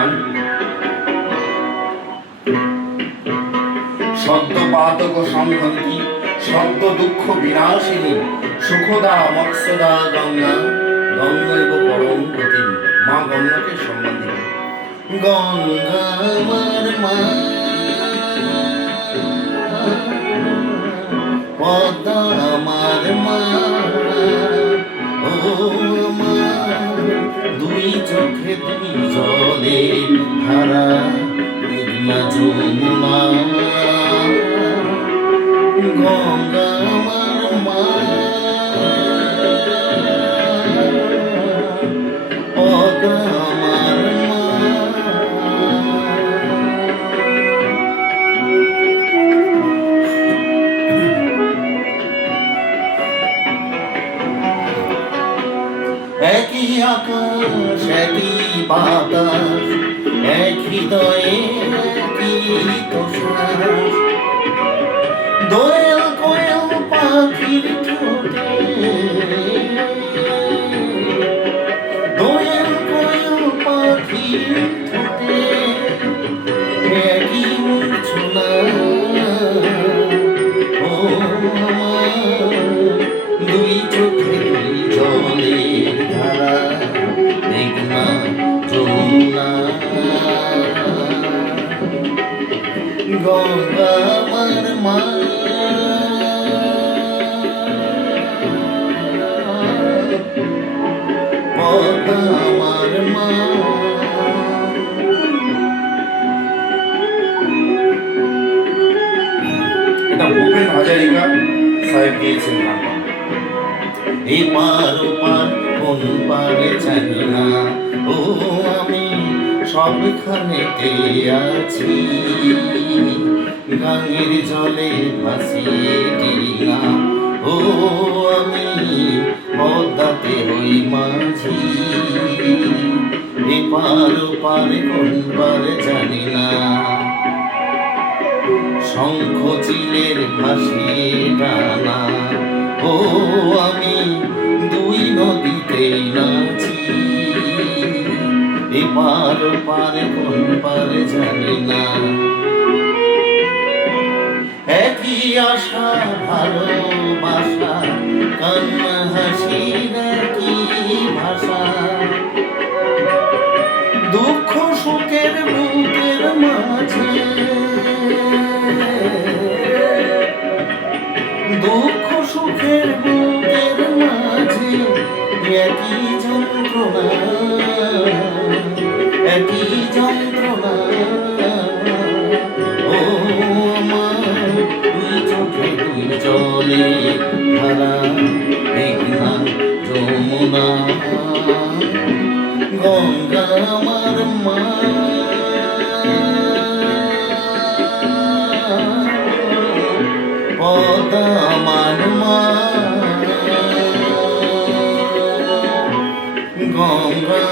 গান। সদ্য পাতক সংহন্তি সদ্য দুঃখ বিনাশিনী সুখদা মৎস্যদা গঙ্গা গঙ্গৈব পরম গতি। মা গঙ্গাকে সম্মান দিলেন। গঙ্গা আমার মা, পদ্মা আমার মা, ও মা দুই চোখে দুই জলে ধারা মেঘনা যমুনা। গঙ্গা আমার মা, পদ্মা আমার মা। একই আকাশ একই বাতাস, এক হৃদয়ে একই তোষাস। দোয়েল কোয়েল পাখির ঠোঁটে, দোয়েল কোয়েল পাখির ঠোঁটে একই মূর্ছনা। ও আমার দুই চোখে দুই জলের ধারা মেঘনা যমুনা। গঙ্গা আমার মা, পদ্মা আমার মা। এটা ভূপেন হাজারিকা সাহেব দিয়েছেন গানটা। এই পার ওপার কোন পারে জানি না, ও আমি সবখানেতে আছি। গাঙের জলে ভাসিয়ে ডিঙা, ও আমি পদ্মাতে হই মাঝি। এই পার ওপার কোন পারে জানি না, শঙ্খ চিলের ভাসিয়ে ডানা, ও আমি দুই নদীতেই নাচি। এপার পারে কোন পারে জানি না, একই আশা ভালোবাসা কান্না হাসির একই ভাষা। দুঃখ সুখের বুকের মাঝে, দুঃখ সুখের বুকের মাঝে একই যন্ত্রণা, একই যন্ত্রণা। ও আমার দুই চোখে দুই জলে ধারা মেঘনা যমুনা। গঙ্গা আমার মা, পদ্মা আমার মা। গঙ্গা